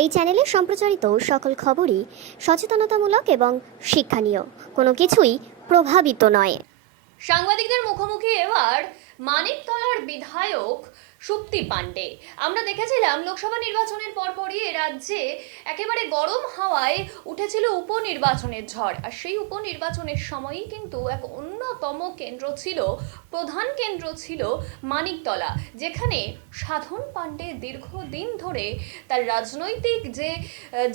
এই চ্যানেলে সম্প্রচারিত সকল খবরই সচেতনতামূলক এবং শিক্ষণীয়, কোনো কিছুই প্রভাবিত নয়। সাংবাদিকদের মুখোমুখি এবার মানিকতলার বিধায়ক সুপ্তি পাণ্ডে। আমরা দেখেছিলাম লোকসভা নির্বাচনের পরপরই রাজ্যে একেবারে গরম হাওয়ায় উঠেছিল উপনির্বাচনের ঝড়, আর সেই উপনির্বাচনের সময়ই কিন্তু এক অন্যতম কেন্দ্র ছিল, প্রধান কেন্দ্র ছিল মানিকতলা, যেখানে সাধন পাণ্ডে দীর্ঘদিন ধরে তার রাজনৈতিক যে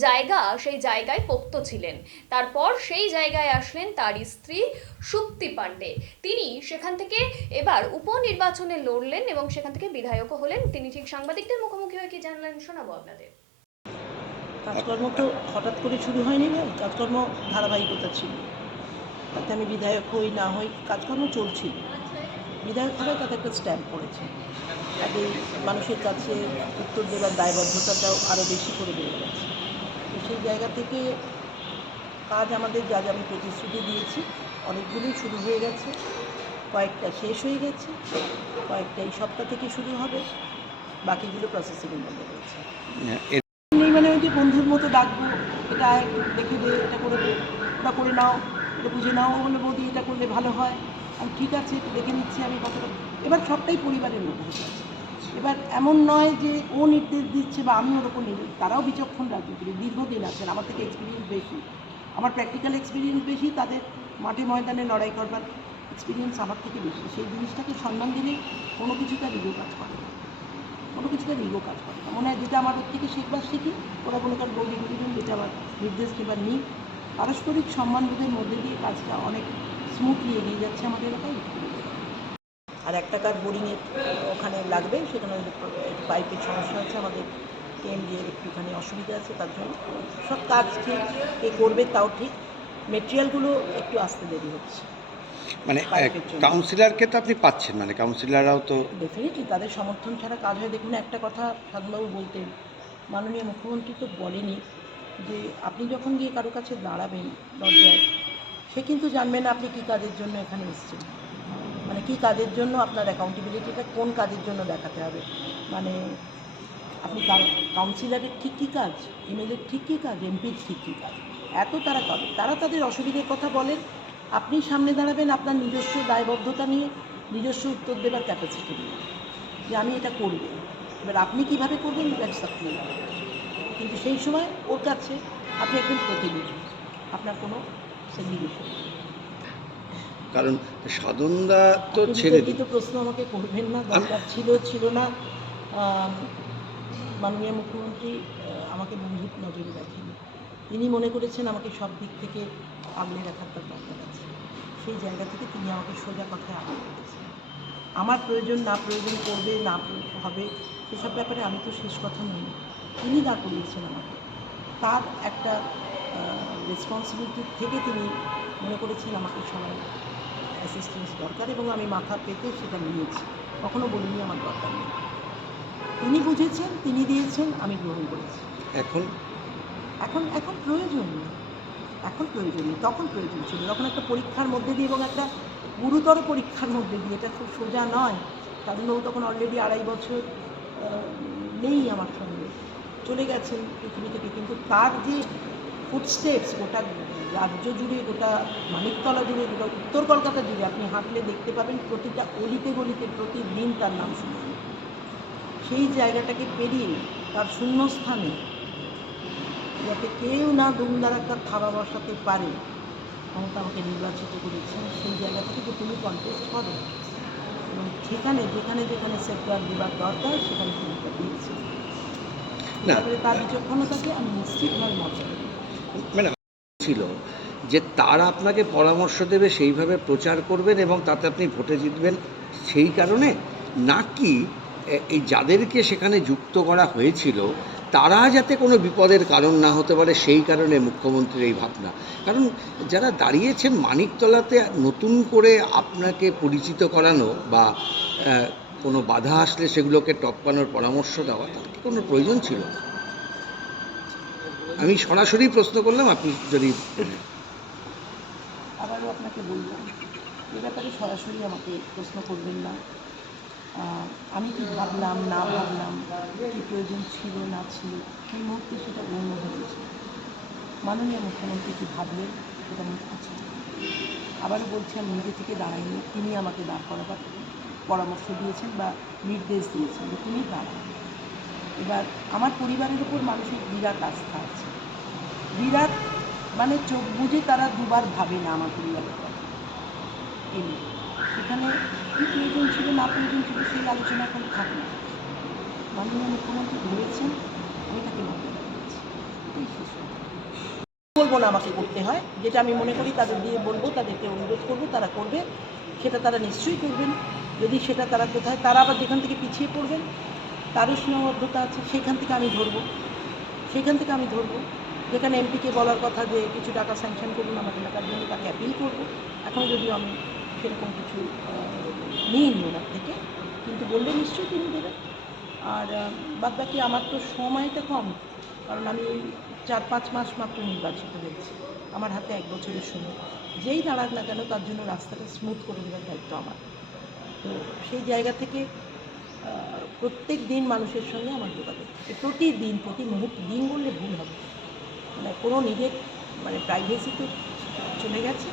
জায়গা সেই জায়গায় পোক্ত ছিলেন। তারপর সেই জায়গায় আসলেন তার স্ত্রী সুপ্তি পাণ্ডে। তিনি সেখান থেকে এবার উপনির্বাচনে লড়লেন এবং সেখান থেকে বিধায়কও হলেন। তিনি ঠিক সাংবাদিকদের মুখোমুখি হয়ে কি জানলেন শোনাবো আপনাদের। কাজকর্ম তো হঠাৎ করে শুরু হয়নি, ভাই। কাজকর্ম ধারাবাহিকতা ছিল। তাতে আমি বিধায়ক হই না হই, কাজকর্ম চলছিল। বিধায়ক হবে তাতে একটা স্ট্যাম্প পড়েছে। আগে মানুষের কাছে উত্তর দেওয়ার দায়বদ্ধতাটাও আরও বেশি করে বেড়ে গেছে। তো সেই জায়গা থেকে কাজ আমাদের যা যা আমি প্রতিশ্রুতি দিয়েছি অনেকগুলোই শুরু হয়ে গেছে, কয়েকটা শেষ হয়ে গেছে, কয়েকটা এই সপ্তাহ থেকে শুরু হবে, বাকিগুলো প্রসেসিংয়ের মধ্যে রয়েছে। নেই মানে ওই যে বন্ধুর মতো ডাকবো, এটা একটু দেখে দে, এটা করে দে, ওটা করে নাও, এটা বুঝে নাও, বলে বৌদি এটা করলে ভালো হয়, আমি ঠিক আছে একটু দেখে নিচ্ছি আমি কতটা। এবার সবটাই পরিবারের মধ্যে হয়ে যাচ্ছে। এবার এমন নয় যে ও নির্দেশ দিচ্ছে বা আমি ওর ওপর নির্দেশ, তারাও বিচক্ষণ রাজনীতিবিদ, দীর্ঘদিন আছেন, আমার থেকে এক্সপিরিয়েন্স বেশি, আমার প্র্যাকটিক্যাল এক্সপিরিয়েন্স বেশি, তাদের মাঠে ময়দানে লড়াই করবার এক্সপিরিয়েন্স আমার থেকে বেশি। সেই জিনিসটাকে সম্মান দিলে কোনো কিছু তার ইগো কাজ করে না, কোনো কিছুতে ইগো কাজ করে না। মনে হয় যেটা আমার ওর থেকে শিখবার শিখি, ওরা কোনো কার বৌদি গুলিজন যেটা আমার নির্দেশ দেবার নিই, পারস্পরিক সম্মানবোধের মধ্যে দিয়ে কাজটা অনেক স্মুথলি এগিয়ে যাচ্ছে আমাদের এলাকায়। আর একটা কার বোরিংয়ের ওখানে লাগবে, সেখানে পাইপের সমস্যা আছে, আমাদের কেএমডিএর একটুখানি অসুবিধা আছে, তার জন্য সব কাজ ঠিক, কে করবে তাও ঠিক, মেটেরিয়ালগুলো একটু আসতে দেরি হচ্ছে। মানে কাউন্সিলরকে তো আপনি পাচ্ছেন, মানে কাউন্সিলররাও তো ডেফিনেটলি তাদের সমর্থন ছাড়া কাজ হয়। দেখুন, একটা কথা সাধনবাবু বলতেন, মাননীয় মুখ্যমন্ত্রী তো বলেনি যে আপনি যখন গিয়ে কারো কাছে দাঁড়াবেন দরজায়, সে কিন্তু জানবে না আপনি কী কাজের জন্য এখানে এসেছেন, মানে কী কাজের জন্য আপনার অ্যাকাউন্টেবিলিটিটা কোন কাজের জন্য দেখাতে হবে। মানে আপনি কাউন্সিলরের ঠিক কী কাজ, এমএলএর ঠিক কী কাজ, এমপির ঠিক কী কাজ, এত তারা করে, তারা তাদের অসুবিধের কথা বলেন, আপনি সামনে দাঁড়াবেন আপনার নিজস্ব দায়বদ্ধতা নিয়ে, নিজস্ব উত্তর দেবার ক্যাপাসিটি নিয়ে, যে আমি এটা করব। এবার আপনি কীভাবে করবেন দ্যাটস আপ টু ইউ। কিন্তু সেই সময় ওর কাছে আপনি একজন প্রতিনিধি, আপনার কোনো সেগ্রিগেশন নেই। কারণ সাধনদা তো ছেড়ে দিত। প্রশ্ন আমাকে করবেন না, দরকার ছিল না। মাননীয় মুখ্যমন্ত্রী আমাকে বন্ধুর নজরে দেখেনি, তিনি মনে করেছেন আমাকে সব দিক থেকে আগলে রাখার তার দরকার আছে। সেই জায়গা থেকে তিনি আমাকে সোজা কথায় আগলে রেখেছেন। আমার প্রয়োজন না প্রয়োজন করবে না হবে সেসব ব্যাপারে আমি তো শেষ কথা নই, তিনি দাঁড় করিয়েছেন আমাকে। তার একটা রেসপন্সিবিলিটি থেকে তিনি মনে করেছেন আমাকে সবাই অ্যাসিস্ট্যান্স দরকার, এবং আমি মাথা পেতে সেটা নিয়েছি, কখনো বলিনি আমার দরকার নেই। তিনি বুঝেছেন, তিনি দিয়েছেন, আমি গ্রহণ করেছি। এখন এখন এখন প্রয়োজন নেই, এখন প্রয়োজন নেই, তখন প্রয়োজন ছিল, তখন একটা পরীক্ষার মধ্যে দিয়ে, এবং একটা গুরুতর পরীক্ষার মধ্যে দিয়ে, এটা খুব সোজা নয়। সাধনবাবু তখন অলরেডি 2.5 বছর নেই আমার সঙ্গে, চলে গেছেন পৃথিবী থেকে, কিন্তু তার যে ফুটস্টেপস গোটা রাজ্য জুড়ে, গোটা মানিকতলা জুড়ে, গোটা উত্তর কলকাতা জুড়ে আপনি হাঁটলে দেখতে পাবেন, প্রতিটা অলিতে গলিতে প্রতিদিন তার নাম শুনবেন। সেই জায়গাটাকে পেরিয়ে তার শূন্যস্থানে যাতে কেউ না দুমদারাক্কা থাবা বসাতে পারে, মমতা আমাকে নির্বাচিত করেছেন। সেই জায়গা থেকে যে তুমি কন্টেস্ট করো, এবং সেখানে যেখানে যেখানে সেফগার্ড দেওয়ার দরকার সেখানে তুমি তা দিয়েছি। তারপরে তার বিচক্ষণতাকে আমি নিশ্চিতভাবে মজা মানে ছিল যে তারা আপনাকে পরামর্শ দেবে, সেইভাবে প্রচার করবেন এবং তাতে আপনি ভোটে জিতবেন, সেই কারণে নাকি এই যাদেরকে সেখানে যুক্ত করা হয়েছিল তারা যাতে কোনো বিপদের কারণ না হতে পারে, সেই কারণে মুখ্যমন্ত্রীর এই ভাবনা। কারণ যারা দাঁড়িয়েছেন মানিকতলাতে, নতুন করে আপনাকে পরিচিত করানো বা কোনো বাধা আসলে সেগুলোকে টপকানোর পরামর্শ দেওয়া, তার কি কোনো প্রয়োজন ছিল? আমি সরাসরি প্রশ্ন করলাম, আপনি যদি আবারও আপনাকে বললাম, এ ব্যাপারে সরাসরি আমাকে প্রশ্ন করবেন না। আমি কি ভাবলাম না ভাবলাম, কী প্রয়োজন ছিল না ছিল, সেই মুহূর্তে সেটা মাননীয় মুখ্যমন্ত্রী কী ভাবলেন সেটা আমি বুঝছি। আবারও বলছি, আমি নিজে থেকে দাঁড়াইনি, তিনি আমাকে দাঁড় করাবার পরামর্শ দিয়েছেন বা নির্দেশ দিয়েছেন যে তুমি দাঁড়াও। এবার আমার পরিবারের উপর মানুষের বিরাট আস্থা আছে, বিরাট, মানে চোখ বুঝে তারা দুবার ভাবে না আমার পরিবারের কথা। এমনি সেখানে কী প্রয়োজন ছিল না প্রয়োজন ছিল সেই আলোচনা এখন থাকে না। মাননীয় মুখ্যমন্ত্রী ধরেছেন, আমি তাকে মনে করেছি, এই শেষ কথা। বলবো না আমাকে করতে হয়, যেটা আমি মনে করি তাদের দিয়ে বলবো, তাদেরকে অনুরোধ করবো, তারা করবে, সেটা তারা নিশ্চয়ই করবেন। যদি সেটা তারা কোথায়, তারা আবার যেখান থেকে পিছিয়ে পড়বেন, তারও সীমাবদ্ধতা আছে, সেখান থেকে আমি ধরবো, যেখানে এমপিকে বলার কথা যে কিছু টাকা স্যাংশন করুন আমার এলাকার জন্য, তাকে অ্যাপিল করবো। এখনও যদিও আমি সেরকম কিছু নিইনি ওনার থেকে, কিন্তু বললে নিশ্চয়ই তিনি দেবেন। আর বাদবাকি আমার তো সময়টা কম, কারণ আমি 4-5 মাস মাত্র নির্বাচিত হয়েছি, আমার হাতে 1 বছরের সময়। যেই দাঁড়াক না কেন তার জন্য রাস্তাটা স্মুথ করে দেওয়ার দায়িত্ব আমার। তো সেই জায়গা থেকে প্রত্যেক দিন মানুষের সঙ্গে আমার যোগাযোগ, প্রতিদিন, প্রতি মুহূর্তে, দিন বললে ভুল হবে, মানে কোনো নিজের মানে প্রাইভেসি তো চলে গেছে।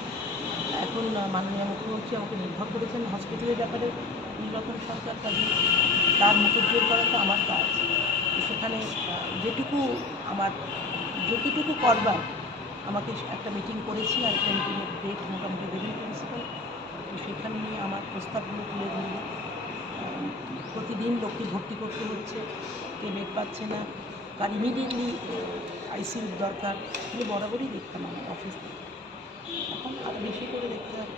এখন মাননীয় মুখ্যমন্ত্রী আমাকে নির্ভর করেছেন হসপিটালের ব্যাপারে, নীলরতন সরকার, কাজে তার মুখোজ্জ্বল করা তো আমার কাজ। তো সেখানে যতটুকু করবার, আমাকে একটা মিটিং করেছি, আর একটা মিটিংয়ের ডেট মোটামুটি দেবেন প্রিন্সিপাল। তো সেখানে নিয়ে আমার প্রস্তাবগুলো তুলে ধরবে। প্রতিদিন লোককে ভর্তি করতে হচ্ছে, কে বেড পাচ্ছে না, কার ইমিডিয়েটলি আইসিইউর দরকার, এগুলো বরাবরই দেখতাম আমার অফিস থেকে। এখন আরও বেশি করে দেখতে হবে।